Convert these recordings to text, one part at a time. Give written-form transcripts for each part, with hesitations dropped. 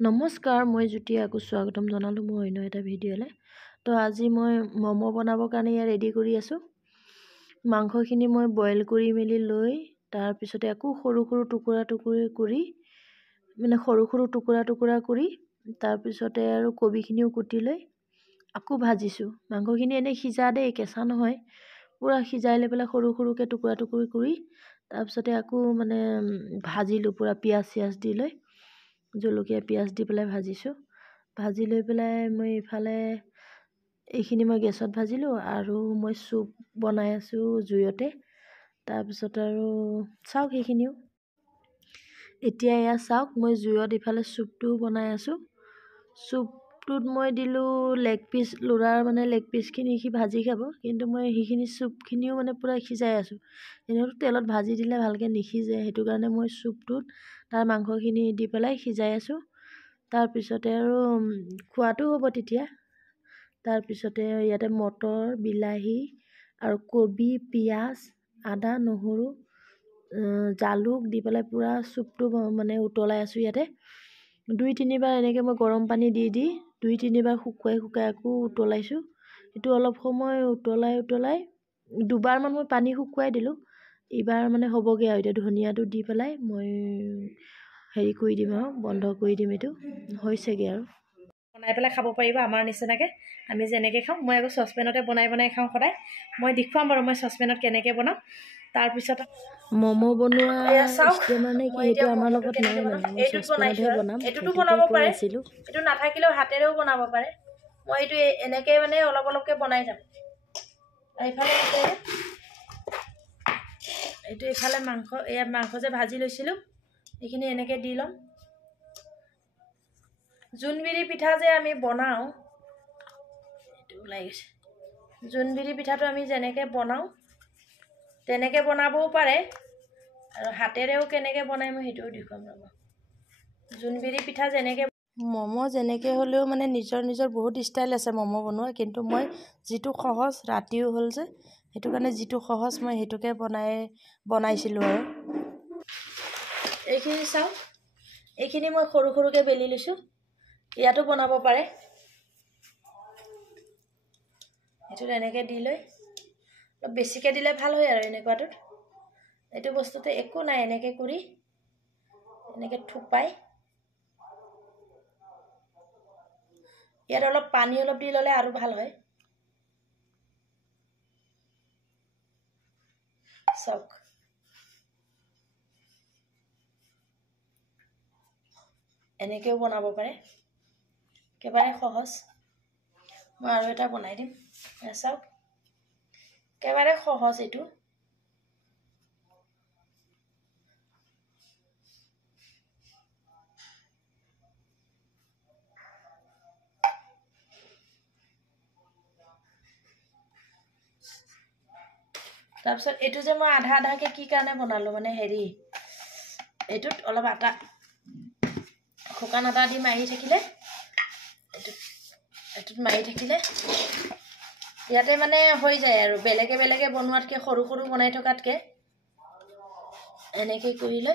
नमस्कार मैं जुटिया को स्वागतम जनालो मैं अन्य एटा भिडिओले। तो आज मैं मोमो बनाबो कारणे या रेडी करि आसो। मांसखिनि मैं बॉइल करि मेलि लई तार पिछते आकु सरू सरू टुकुरा टुकुरी करि माने सरू सरू टुकुरा टुकुरा करि तार पिछते आरो कबिखिनिও कुटि लई आकु भाजिसु। मांसखिनि एने सिजा दे केसा নহয় पूरा सिजाइ ले पेला सरू सरूके टुकुरा टुकुरी करि तार पिछते आकु माने भाजिलु पूरा पियाज सियाज दि लई जलकिया पियाज दी पेলাই भाजिसु। भाजी লৈ পেলাই মই ইফালে এইখিনি মই গেছত ভাজিলো আৰু মই সুপ বনাই আছো জুইতে। তাৰ পিছত আৰু চাওক এইখিনিও এতিয়া এয়া চাওক মই জুইত ইফালে সুপটো বনাই আছো। সুপটোত মই দিলো লেগ পিস লুৰাৰ মানে লেগ পিস খিনি কি ভাজি খাব কিন্তু মই এইখিনি সুপখিনিও মানে পুৰা সিজাই আছো। এনেও তেলত ভাজি দিলে ভালকে নিখিজে হেতু কাৰণে মই সুপটোত तार मांसखिनि दी पेलाई सिजाइ आसु। तार पिछते आरो खुवाटो होबो तितिया। तार पिछते याते मटर बिलाही आरो कबि पियाज आदा নহৰু जालुक दी पेलाई पूरा सुपटो माने उतलाई आसु। याते दुई तीन बार এনেকে মই गरम पानी दी दुई तीन बार हुकुवाई हुकुवाई आकु उतलाइसु। एटु अलप समय उतलाई दुबार मान মই पानी हुकुवाई दिलु। इबार माने होबगे आरो धनियाটো दी पेलाई মই हेरि करि दिम आरो बन्ध करि दिम। एटु होइसेगे आरो बनाइ पेलाई खाब पारिबा आमार निसेनाके आमी जेनेके खाम। মই আকৌ ससपेनते बनाइ खाम सदाय। মই দেখুৱাম বাৰু মই ससपेनत केनेके बनाम। तार पिছত मोमो बनवा सिस्टेम माने कि एटु आमार লগত নাই মানে মই ससपेनतহে बनाम। एटुটো बनाब पारे एटु नाथाकिलेও हातेरेও बनाब पारे। মই एटु एनेके माने अलप अलपके बनाइ जाम। आइफाले एटु इफाले मांस जे भाजी लैसिलु এইখিনি এনেকে দি লম। জুনবিৰি পিঠা যে আমি বনাও এটু ওলাই গৈছে। জুনবিৰি পিঠাটো আমি যেনেকে বনাও তেনেকে বনাবও পাৰে আৰু হাতেৰেও কেনেকে বনাই মই হেতু দেখুৱাম ৰব। জুনবিৰি পিঠা যেনেকে मोमो जेनेके হলেও মানে নিজৰ বহুত স্টাইল আছে मोमो বনোৱা কিন্তু মই जितु সহজ ৰাতিও হল যে হেতু কাৰণে जितु সহজ মই হেতুকে বনাইছিলো আৰু এইখিনি চাও। এইখিনি মই সৰু সৰুকে বেলি লৈছো। ইয়াতো বনাব পাৰে। এটু এনেকে দি লৈ বেছিকে দিলে ভাল হয় আৰু এনেকুৱাটো। এটু বস্তুতে একো নাই এনেকে কৰি এনেকে থুপাই ইয়াত অলপ পানী অলপ দি ললে আৰু ভাল হয়। চক এনেকেও বনাব পাৰে কেবাৰে সহজ। মই আৰু এটা বনাই দিম চাওক কেবাৰে সহজ এটু। तार पिছত एटु जे মই आधा आधा के की कारणे बनालो माने हेरि एटुत अलप आटा শুকান আটা দি মাৰি থাকিলে এটুত মাৰি থাকিলে ইয়াতে মানে হৈ যায় আৰু বেলেগে বেলেগে বনোৱাতকে সৰু সৰু বনাই থকাতকে এনেকৈ কৰিলে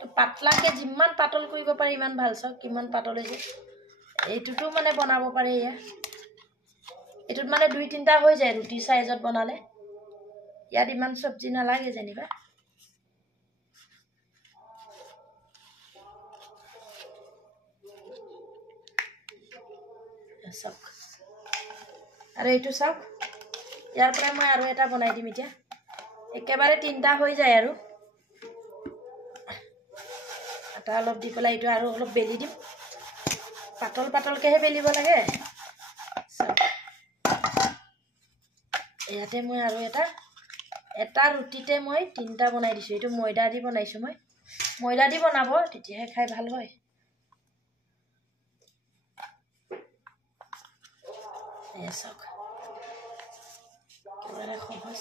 তো পাতলাকে যিমান পাতল কৰিব পাৰি ইমান ভাল। চাওক কিমান পাতল হৈছে। এইটুটো মানে বনাব পাৰি। এটুত মানে দুই তিনটা হৈ যায় ৰুটি সাইজত বনালে। ইয়াত ইমান সবজি নালাগে যেনিবা। চাওক আৰু এইটো চাওক ইয়াৰ পৰা মই আৰু এটা বনাই দিম এতিয়া। একেবাৰে তিনটা হৈ যায় আৰু আটা অলপ দি পেলাই এইটো আৰু অলপ বেলি দিম। পাতল পাতলকেহে বেলিব লাগে। ইয়াতে মই আৰু এটা ৰুটিতে মই তিনটা বনাই দিছো। এইটো ময়দা দি বনাইছো। মই ময়দা দি বনাব তেতিয়াহে খাই ভাল হয়। চাওক কেবাৰে সহজ।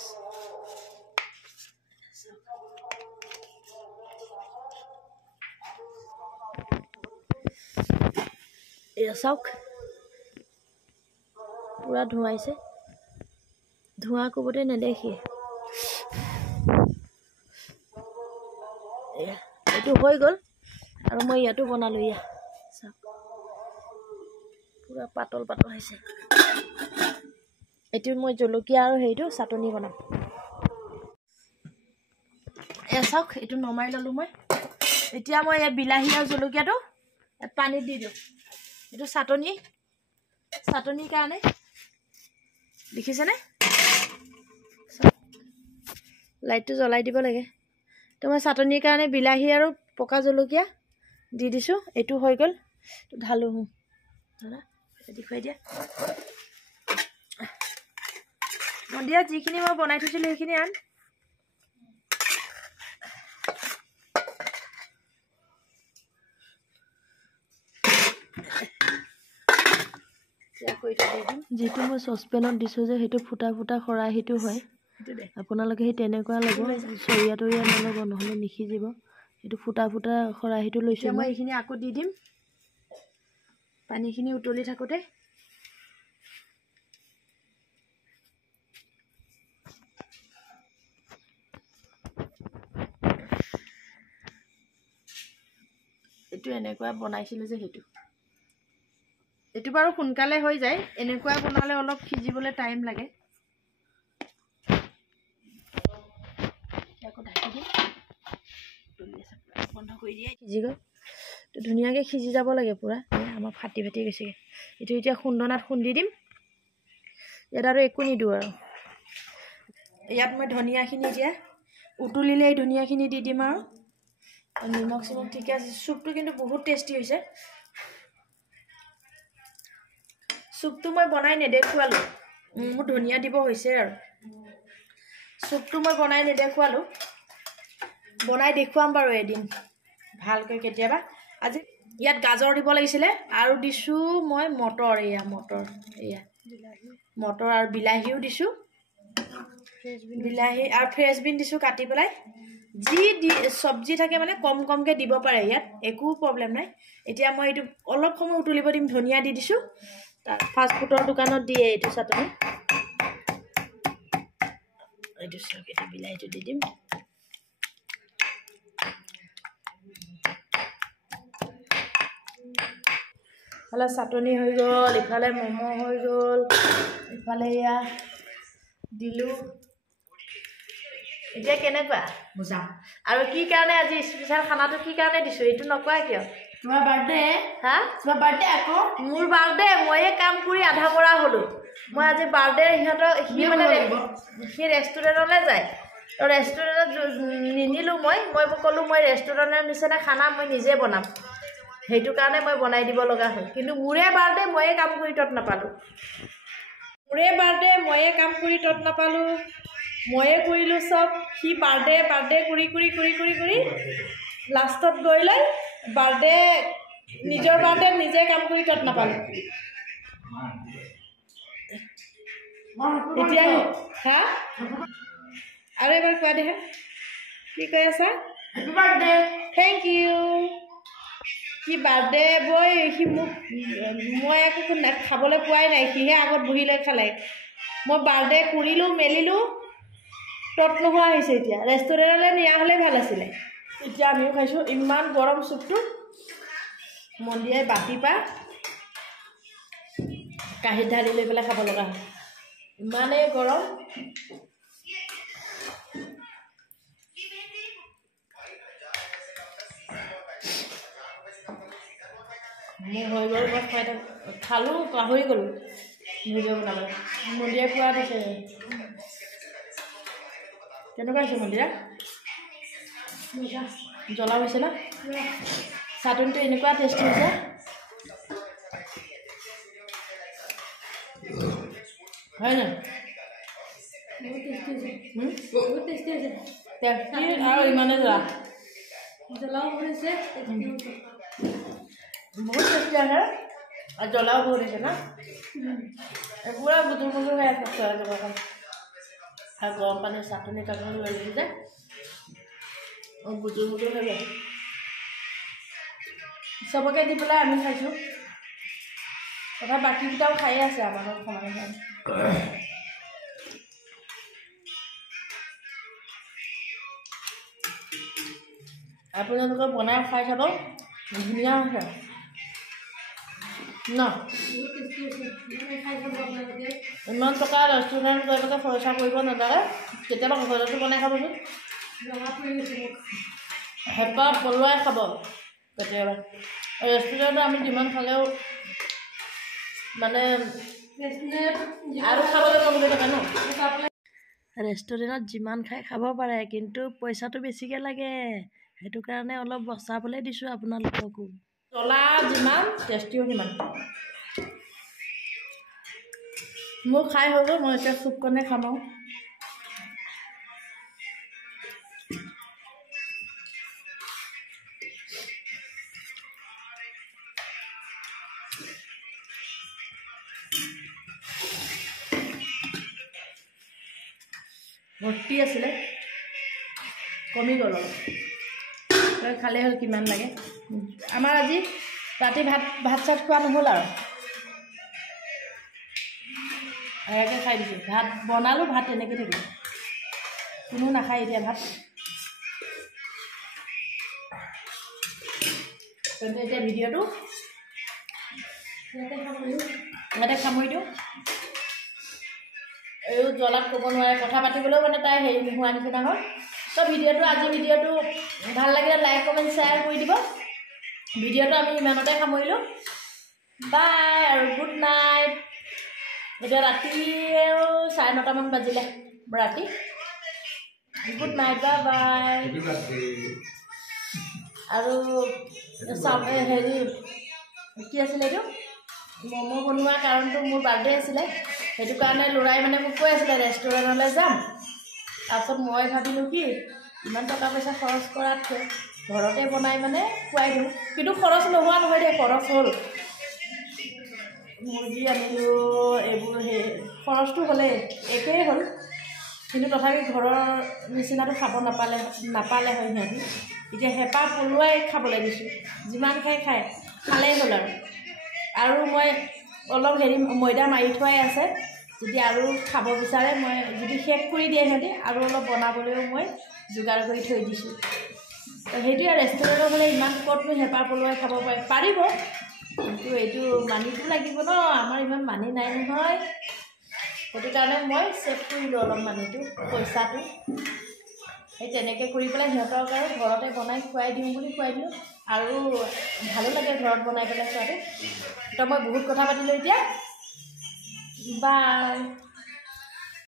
এয়া চাওক পুৰা ধুৱাইছে। ধোঁৱা কোবতে নেদেখি এটু হৈ গল। আৰু মই ইয়াতো বনালোঁ। ইয়া চাওক পুৰা পাতল পাতল হৈছে। এইটো মই জলকীয়া আৰু হেৰিটো চাটনি বনাম। চাওক এইটো নমাই ল'লোঁ মই। এতিয়া মই এই বিলাহী আৰু জলকীয়াটো ইয়াত পানীত দি দিওঁ। এইটো চাটনিৰ কাৰণে দেখিছেনে? লাইটটো জ্বলাই দিব লাগে। তো মই চাটনিৰ কাৰণে বিলাহী আৰু পকা জলকীয়া দি দিছোঁ। এইটো হৈ গ'ল। ঢালোঁ দাদা দেখুৱাই দিয়া। মন্দিৰত যিখিনি মই বনাই থৈছিলোঁ সেইখিনি আন। যিটো মই চচপেনত দিছোঁ যে সেইটো ফুটা ফুটা খৰাহিটো হয়। আপোনালোকে সেই তেনেকুৱা ল'ব, চৰিয়া তৰিয়া নল'ব, নহ'লে নিসিজিব। সেইটো ফুটা ফুটা খৰাহিটো লৈছোঁ মই। এইখিনি আকৌ দি দিম পানীখিনি উতলি থাকোঁতে। এইটো এনেকুৱা বনাইছিলোঁ যে এইটো বাৰু সোনকালে হৈ যায়। এনেকুৱা বনালে অলপ সিজিবলৈ টাইম লাগে। আকৌ ঢাকি দিম, বন্ধ কৰি দিয়ে। সিজি গ'ল। তো ধুনীয়াকৈ সিজি যাব লাগে পূৰা। আমাৰ ফাটি ফাটি গৈছেগৈ। এইটো এতিয়া খুন্দনাত খুন্দি দিম। ইয়াত আৰু একো নিদিওঁ আৰু। ইয়াত মই ধনিয়াখিনি এতিয়া উতলিলে এই ধনিয়াখিনি দি দিম আৰু নিমখ চিমখ ঠিকে আছে। চুপটো কিন্তু বহুত টেষ্টি হৈছে। চুপটো মই বনাই নেদেখুৱালোঁ, মোৰ ধনিয়া দিব হৈছে আৰু। চুপটো মই বনাই নেদেখুৱালোঁ, বনাই দেখুৱাম বাৰু এদিন ভালকৈ কেতিয়াবা। আজি ইয়াত গাজৰ দিব লাগিছিলে আৰু দিছোঁ মই মটৰ। এয়া মটৰ আৰু বিলাহীও দিছোঁ। বিলাহী আৰু ফ্ৰেঞ্চবিন দিছোঁ কাটি পেলাই। যি চব্জি থাকে মানে কম কমকৈ দিব পাৰে, ইয়াত একো প্ৰব্লেম নাই। এতিয়া মই এইটো অলপ সময় উতলিব দিম। ধনিয়া দি দিছোঁ। ফাষ্টফুডৰ দোকানত দিয়ে এইটো চাটনি। এইটো চাওক, এইটো বিলাহীটো দি দিম। ইফালে চাটনি হৈ গ'ল, ইফালে ম'ম' হৈ গ'ল, ইফালে এয়া দিলোঁ। এতিয়া কেনেকুৱা বুজাম আৰু কি কাৰণে আজি স্পেচিয়েল খানাটো কি কাৰণে দিছোঁ এইটো নকয় কিয়? তোমাৰ বাৰ্থডে? হা, তোমাৰ বাৰ্থডে আকৌ? মোৰ বাৰ্থডে। ময়ে কাম কৰি আধা পৰা হ'লোঁ। মই আজি বাৰ্থডে সি মানে সি ৰেষ্টুৰেণ্টলৈ যায়। তো ৰেষ্টুৰেণ্টত নিনিলোঁ মই ক'লোঁ মই ৰেষ্টুৰেণ্টৰ নিচিনা খানা মই নিজে বনাম। সেইটো কাৰণে মই বনাই দিব লগা হ'ল। কিন্তু মোৰে বাৰ্থডে, ময়ে কাম কৰি তত নাপালোঁ। মোৰে বাৰ্থডে, ময়ে কাম কৰি তত নাপালোঁ। ময়ে কৰিলোঁ চব। সি বাৰ্থডে কৰি লাষ্টত গৈ লৈ নিজৰ বাৰ্থডে নিজে কাম কৰি তত নাপালোঁ। এতিয়া হা আৰু এবাৰ কোৱা দেহে, কি কৈ আছা? Happy birthday. Thank you. সি বাৰ্থডে বয়, সি মোক মই একো খাবলৈ পোৱাই নাই। সিহে আগত বহি লৈ খালে। মই বাৰ্থডে কৰিলোঁ মেলিলোঁ, তত নোহোৱা হৈছে। এতিয়া ৰেষ্টুৰেণ্টলৈ নিয়া হ'লেই ভাল আছিলে। এতিয়া আমিও খাইছোঁ। ইমান গৰম চুপটো। মন্দিৰে বাতিৰ পৰা কাঁহীত ঢালি লৈ পেলাই খাব লগা হয়। ইমানেই গৰম। মোৰ হৈ গ'ল, মই খালোঁ, পাহৰি গ'লোঁ ভিডিঅ' বনাবলৈ। মন্দিৰে পোৱা দিছে। কেনেকুৱা হৈছে মন্দিৰা? জ্বলা হৈছে ন? চাটনিটো এনেকুৱা টেষ্টি হৈছে। হয় নাই? বহুত টেষ্টি হৈছে। আৰু ইমানে জ্বলাও হৈছে। বহুত টেষ্টি আছে আৰু জ্বলাও বহুত হৈছে ন? পুৰা বুজুৰ বুজুৰ হৈ আছে জলকীয়া আৰু গৰম পানী চাটনি তাটনি লৈ দিছোঁ যে বুজুৰ বুজুৰ হৈ যায়। চবকে দি পেলাই আমি খাইছোঁ। তথা বাকীকেইটাও খায়ে আছে আমাৰ ঘৰত সমানে। আপোনালোকে বনাই খাই চাব। ধুনীয়া হৈছে ন ইমান টকা ৰেষ্টুৰেণ্ট গৈ পেলাই খৰচা কৰিব নালাগে কেতিয়াবা ঘৰতো বনাই খাবচোন হেঁপাহ পলুৱাই খাব কেতিয়াবা ৰেষ্টুৰেণ্টত আমি যিমান খালেও মানে আৰু খাবলৈ মন গৈ থাকে ন ৰেষ্টুৰেণ্টত যিমান খাই খাব পাৰে কিন্তু পইচাটো বেছিকৈ লাগে সেইটো কাৰণে অলপ বচাবলৈ দিছোঁ আপোনালোককো জ্বলা যিমান টেষ্টিও সিমান মোৰ খাই হৈ গ'ল মই এতিয়া চুপকণে খাম আৰু ভৰ্তি আছিলে কমি গ'ল অলপ তই খালেই হ'ল কিমান লাগে আমাৰ আজি ৰাতি ভাত চাত খোৱা নহ'ল আৰু এয়াকৈ খাই দিছোঁ ভাত বনালোঁ ভাত তেনেকৈ থাকিব কোনো নাখায় এতিয়া ভাত কিন্তু এতিয়া ভিডিঅ'টো ইয়াতে সামৰি দিওঁ এই জ্বলাত ক'ব নোৱাৰে কথা পাতিবলৈও মানে তাই হেৰি নোহোৱা নিচিনা হ'ল তো ভিডিঅ'টো আজি ভিডিঅ'টো ভাল লাগিলে লাইক কমেণ্ট শ্বেয়াৰ কৰি দিব ভিডিঅ'টো আমি ইমানতে সামৰিলোঁ বাই আৰু গুড নাইট এতিয়া ৰাতিও 9:30মান বাজিলে ৰাতি গুড নাইট বাই বাই আৰু হেৰি কি আছিলে এইটো ম'ম' বনোৱাৰ কাৰণটো মোৰ বাৰ্থডে আছিলে সেইটো কাৰণে ল'ৰাই মানে মোক কৈ আছিলে ৰেষ্টুৰেণ্টলৈ যাম তাৰপিছত মই ভাবিলোঁ কি ইমান টকা পইচা খৰচ কৰাতকৈ ঘৰতে বনাই মানে খুৱাই দিওঁ কিন্তু খৰচ নোহোৱা নহয় দেই খৰচ হ'ল মুৰ্গী আনিলোঁ এইবোৰ সেই খৰচটো হ'লেই একেই হ'ল কিন্তু তথাপি ঘৰৰ নিচিনাটো খাব নাপালে হয় সিহঁতি এতিয়া হেঁপাহ পলুৱাই খাবলৈ দিছোঁ যিমান খাই খালেই হ'ল আৰু মই অলপ হেৰি ময়দা মাৰি থোৱাই আছে যদি আৰু খাব বিচাৰে মই যদি শেষ কৰি দিয়ে সিহঁতি আৰু অলপ বনাবলৈও মই যোগাৰ কৰি থৈ দিছোঁ সেইটোৱে ৰেষ্টুৰেণ্টত হ'লে ইমান ক'তনো হেঁপাহ পলুৱাই খাব পাৰিব কিন্তু এইটো মানিটো লাগিব ন আমাৰ ইমান মানি নাই নহয় সেইটো কাৰণে মই ছেভ কৰিলোঁ অলপ মানিটো পইচাটো সেই তেনেকৈ কৰি পেলাই সিহঁতক আৰু ঘৰতে বনাই খুৱাই দিওঁ বুলি খুৱাই দিলোঁ আৰু ভালো লাগে ঘৰত বনাই পেলাই খোৱাটো তো মই বহুত কথা পাতিলোঁ এতিয়া বাই